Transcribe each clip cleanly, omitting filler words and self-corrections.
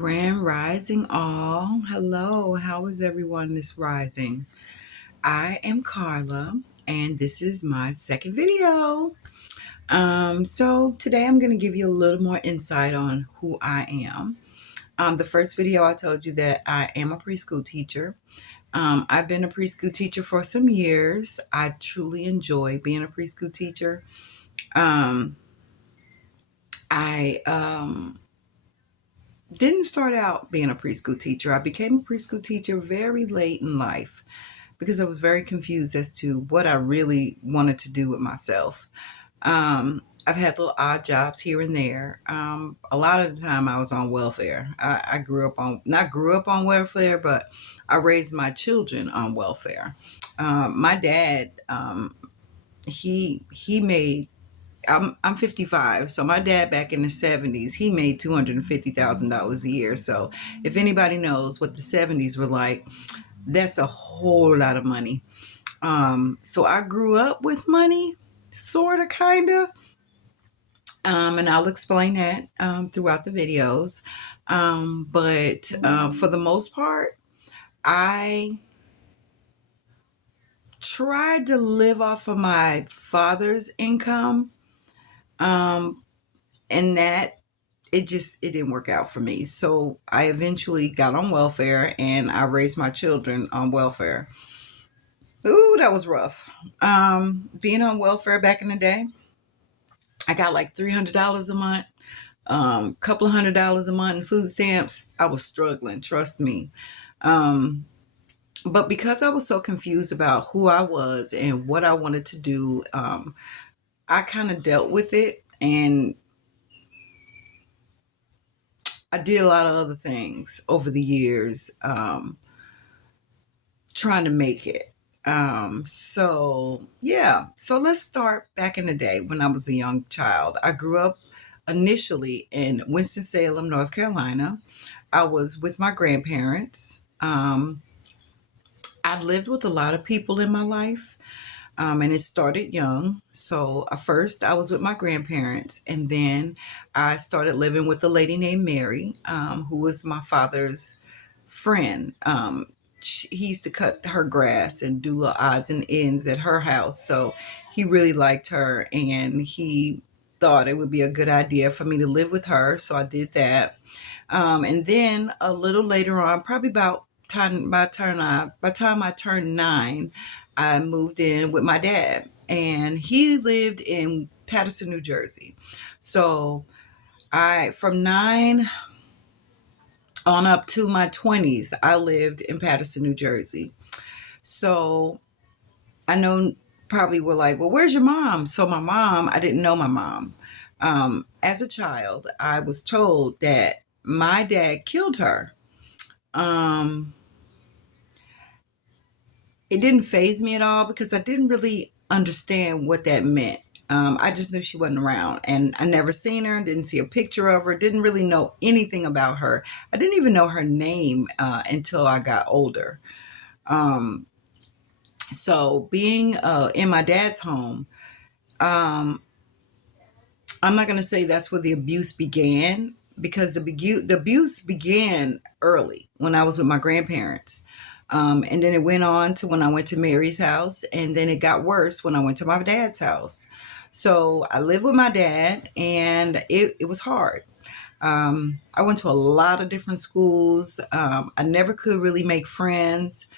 Grand Rising all. Hello, how is everyone this rising? I am Carla and this is my second video. So today I'm going to give you a little more insight on who I am. The first video I told you that I am a preschool teacher. I've been a preschool teacher for some years. I truly enjoy being a preschool teacher. I didn't start out being a preschool teacher. I became a preschool teacher very late in life because I was very confused as to what I really wanted to do with myself. I've had little odd jobs here and there. A lot of the time I was on welfare. I grew up on, not grew up on welfare, but I raised my children on welfare. My dad, he made I'm 55, so my dad back in the 70s, he made $250,000 a year. So if anybody knows what the 70s were like, that's a whole lot of money. So I grew up with money, sort of, kind of, and I'll explain that throughout the videos. But for the most part, I tried to live off of my father's income, and that it didn't work out for me. So I eventually got on welfare and I raised my children on welfare. Ooh, that was rough. Being on welfare back in the day, I got like $300 a month, couple of $100 a month in food stamps. I was struggling, trust me. But because I was so confused about who I was and what I wanted to do, I kind of dealt with it, and I did a lot of other things over the years, trying to make it. So let's start back in the day when I was a young child. I grew up initially in Winston-Salem, North Carolina. I was with my grandparents. I've lived with a lot of people in my life, and it started young. So first I was with my grandparents, and then I started living with a lady named Mary, who was my father's friend. He used to cut her grass and do little odds and ends at her house. So he really liked her, and he thought it would be a good idea for me to live with her. So I did that. And then a little later on, probably about by the time I turned 9, I moved in with my dad, and he lived in Paterson, New Jersey. So I from 9 on up to my 20s, I lived in Paterson, New Jersey. So I know probably were like, well, where's your mom? So my mom, I didn't know my mom. As a child, I was told that my dad killed her. Um, it didn't faze me at all because I didn't really understand what that meant. I just knew she wasn't around, and I never seen her, didn't see a picture of her, didn't really know anything about her. I didn't even know her name until I got older. Um, so being in my dad's home, um, I'm not going to say that's where the abuse began, because the abuse began early when I was with my grandparents. And then it went on to when I went to Mary's house, and then it got worse when I went to my dad's house. So I lived with my dad, and it was hard. I went to a lot of different schools. I never could really make friends.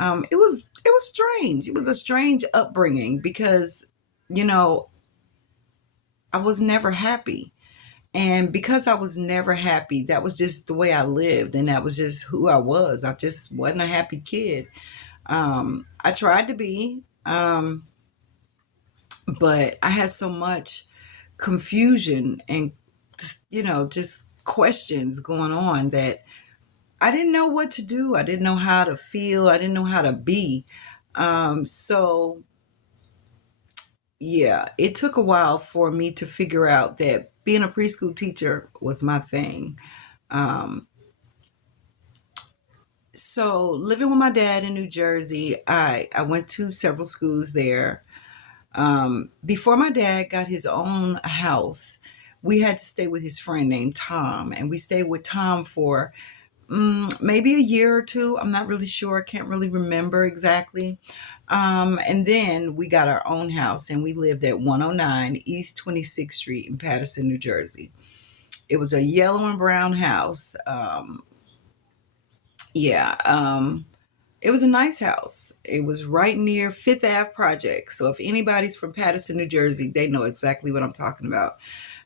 It was strange. It was a strange upbringing because, you know, I was never happy. And because I was never happy, that was just the way I lived, and that was just who I was. I just wasn't a happy kid. I tried to be, but I had so much confusion and, just questions going on that I didn't know what to do. I didn't know how to feel. I didn't know how to be. So yeah, it took a while for me to figure out that being a preschool teacher was my thing. Um, so living with my dad in New Jersey, I went to several schools there. Before my dad got his own house, we had to stay with his friend named Tom, and we stayed with Tom for maybe a year or two. I'm not really sure. I can't really remember exactly. And then we got our own house, and we lived at 109 East 26th Street in Paterson, New Jersey. It was a yellow and brown house. Yeah, it was a nice house. It was right near Fifth Ave Project. So if anybody's from Paterson, New Jersey, they know exactly what I'm talking about.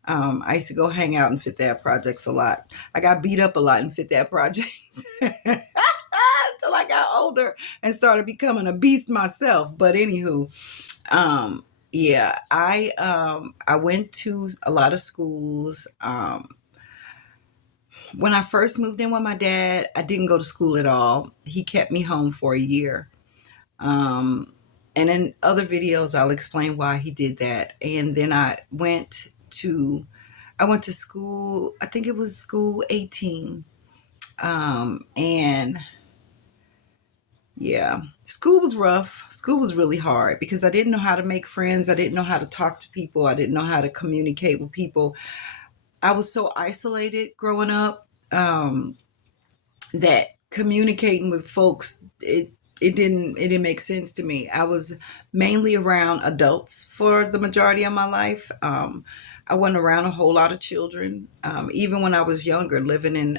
I used to go hang out in Fifth Ave Projects a lot. I got beat up a lot in Fifth Ave Projects until I got older and started becoming a beast myself. But anywho, yeah, I went to a lot of schools. When I first moved in with my dad, I didn't go to school at all. He kept me home for a year. Um, and in other videos, I'll explain why he did that. And then I went to school. I think it was school 18. And yeah, school was rough. School was really hard because I didn't know how to make friends. I didn't know how to talk to people. I didn't know how to communicate with people. I was so isolated growing up. That communicating with folks, it didn't make sense to me. I was mainly around adults for the majority of my life. I wasn't around a whole lot of children. Even when I was younger, living in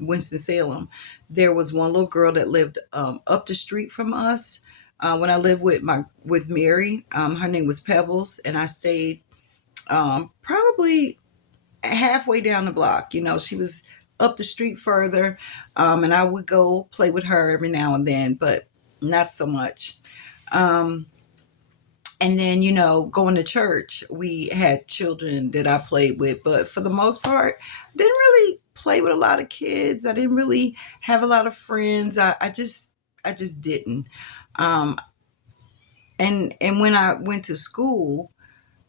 Winston Salem, there was one little girl that lived up the street from us. When I lived with Mary, her name was Pebbles, and I stayed probably halfway down the block. She was up the street further, and I would go play with her every now and then, but not so much. Um, and then, going to church, we had children that I played with, but for the most part, I didn't really play with a lot of kids. I didn't really have a lot of friends. I just didn't. Um, and when I went to school,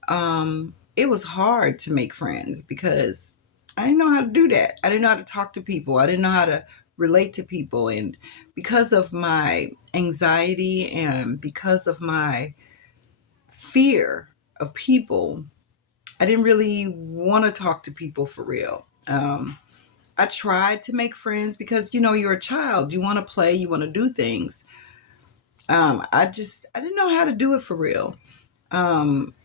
it was hard to make friends because I didn't know how to do that. I didn't know how to talk to people. I didn't know how to relate to people. And because of my anxiety and because of my fear of people, I didn't really want to talk to people for real. I tried to make friends because, you're a child. You want to play, you want to do things. I didn't know how to do it for real. Um,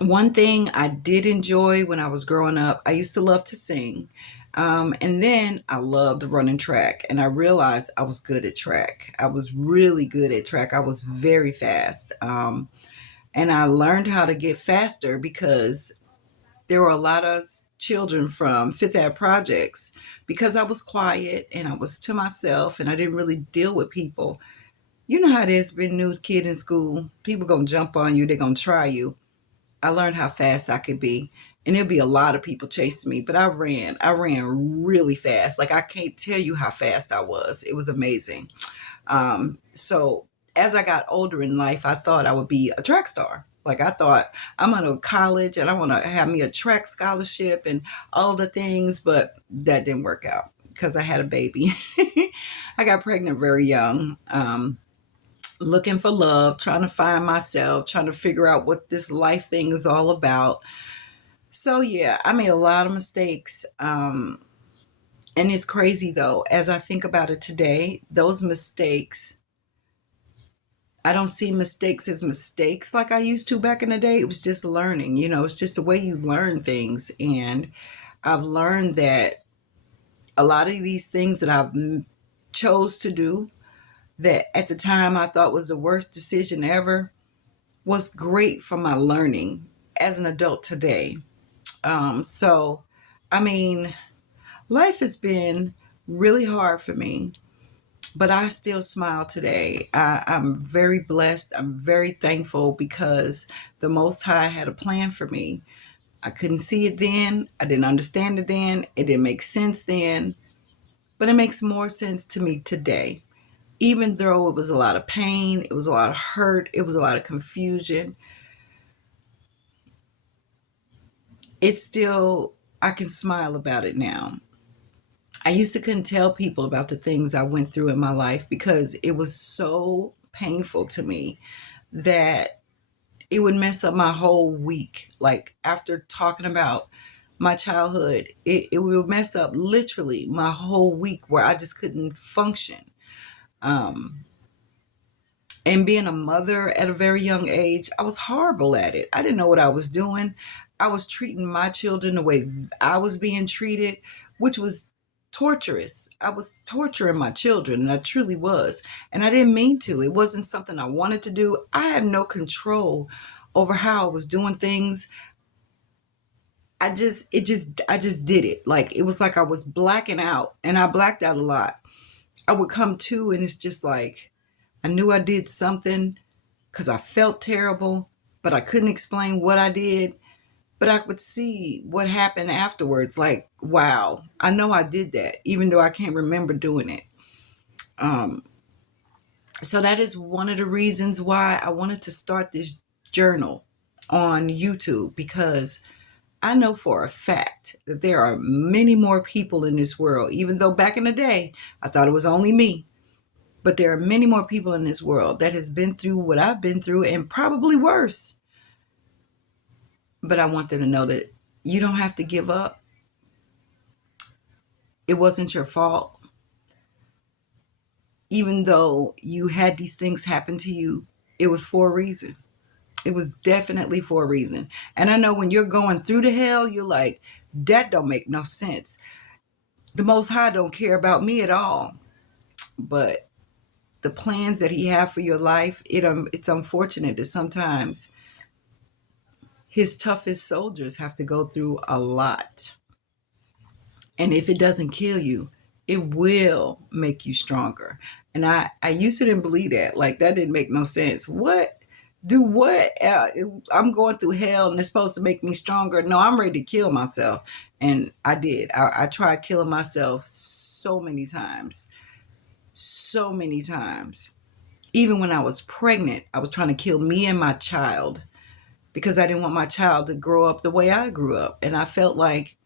One thing I did enjoy when I was growing up, I used to love to sing. And then I loved running track, and I realized I was good at track. I was really good at track. I was very fast. And I learned how to get faster because there were a lot of children from Fifth Ave Projects. Because I was quiet and I was to myself and I didn't really deal with people. You know how it is being a new kid in school. People gonna jump on you, they're gonna try you. I learned how fast I could be. And there'd be a lot of people chasing me, but I ran. I ran really fast. Like I can't tell you how fast I was. It was amazing. So as I got older in life, I thought I would be a track star. Like I thought I'm going to college and I want to have me a track scholarship and all the things, but that didn't work out because I had a baby. I got pregnant very young. Looking for love, trying to find myself, trying to figure out what this life thing is all about. So yeah, I made a lot of mistakes. And it's crazy though, as I think about it today, those mistakes, I don't see mistakes as mistakes like I used to back in the day. It was just learning, it's just the way you learn things. And I've learned that a lot of these things that I've chose to do that at the time I thought was the worst decision ever was great for my learning as an adult today. So, I mean, life has been really hard for me, but I still smile today. I'm very blessed. I'm very thankful because the Most High had a plan for me. I couldn't see it then. I didn't understand it then. It didn't make sense then, but it makes more sense to me today. Even though it was a lot of pain, it was a lot of hurt, it was a lot of confusion, it's still, I can smile about it now. I used to couldn't tell people about the things I went through in my life because it was so painful to me that it would mess up my whole week. Like after talking about my childhood, it would mess up literally my whole week where I just couldn't function. Um, and being a mother at a very young age, I was horrible at it. I didn't know what I was doing. I was treating my children the way I was being treated, which was torturous. I was torturing my children, and I truly was. And I didn't mean to. It wasn't something I wanted to do. I had no control over how I was doing things. I just did it. Like it was like I was blacking out, and I blacked out a lot. I would come to, and it's just like I knew I did something because I felt terrible, but I couldn't explain what I did. But I would see what happened afterwards. Like, wow, I know I did that, even though I can't remember doing it. Um, so that is one of the reasons why I wanted to start this journal on YouTube, because I know for a fact that there are many more people in this world, even though back in the day I thought it was only me. But there are many more people in this world that has been through what I've been through and probably worse. But I want them to know that you don't have to give up. It wasn't your fault. Even though you had these things happen to you, it was for a reason. It was definitely for a reason. And I know when you're going through the hell, you're like, that don't make no sense. The Most High don't care about me at all. But the plans that He have for your life, it's unfortunate that sometimes His toughest soldiers have to go through a lot. And if it doesn't kill you, it will make you stronger. And I used to didn't believe that. Like that didn't make no sense. What? Do what? I'm going through hell and it's supposed to make me stronger. No, I'm ready to kill myself. And I did. I tried killing myself so many times. So many times. Even when I was pregnant, I was trying to kill me and my child because I didn't want my child to grow up the way I grew up. And I felt like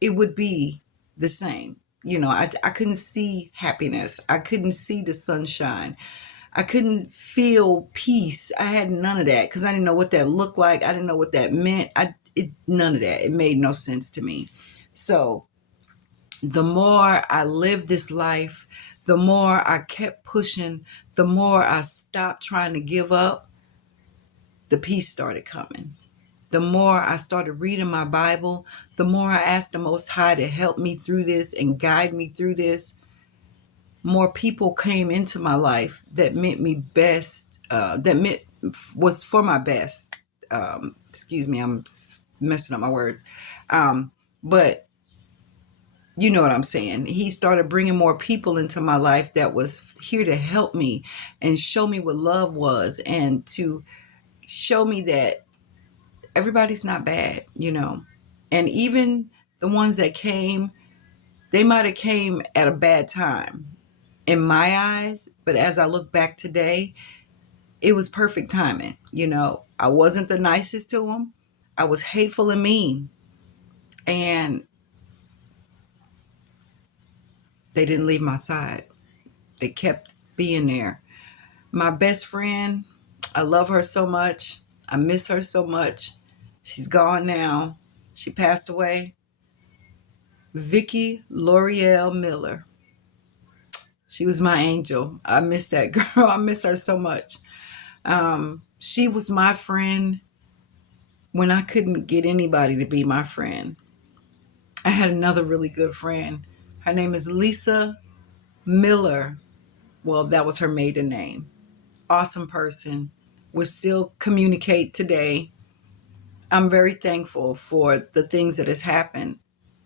it would be the same. I couldn't see happiness. I couldn't see the sunshine. I couldn't feel peace. I had none of that because I didn't know what that looked like. I didn't know what that meant. None of that. It made no sense to me. So the more I lived this life, the more I kept pushing, the more I stopped trying to give up, the peace started coming. The more I started reading my Bible, the more I asked the Most High to help me through this and guide me through this, more people came into my life that meant me best, was for my best. Excuse me, I'm messing up my words. But you know what I'm saying. He started bringing more people into my life that was here to help me and show me what love was and to show me that everybody's not bad. And even the ones that came, they might have came at a bad time in my eyes, but as I look back today, it was perfect timing. I wasn't the nicest to them. I was hateful and mean, and they didn't leave my side. They kept being there. My best friend, I love her so much. I miss her so much. She's gone now. She passed away. Vicky L'Oreal Miller. She was my angel. I miss that girl. I miss her so much. She was my friend when I couldn't get anybody to be my friend. I had another really good friend. Her name is Lisa Miller. Well, that was her maiden name. Awesome person. We still communicate today. I'm very thankful for the things that has happened,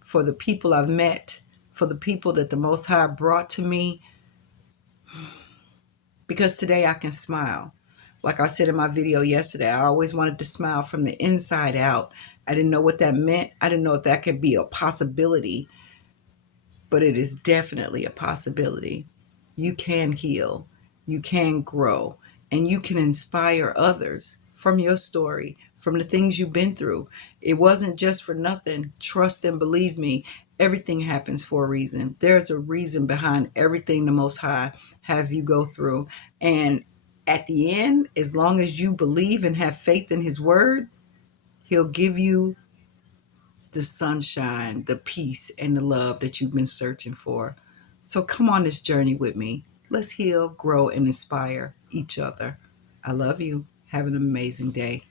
for the people I've met, for the people that the Most High brought to me, because today I can smile. Like I said in my video yesterday, I always wanted to smile from the inside out. I didn't know what that meant. I didn't know if that could be a possibility, but it is definitely a possibility. You can heal, you can grow, and you can inspire others from your story, from the things you've been through. It wasn't just for nothing. Trust and believe me, everything happens for a reason. There's a reason behind everything the Most High have you go through. And at the end, as long as you believe and have faith in His word, He'll give you the sunshine, the peace, and the love that you've been searching for. So come on this journey with me. Let's heal, grow, and inspire each other. I love you. Have an amazing day.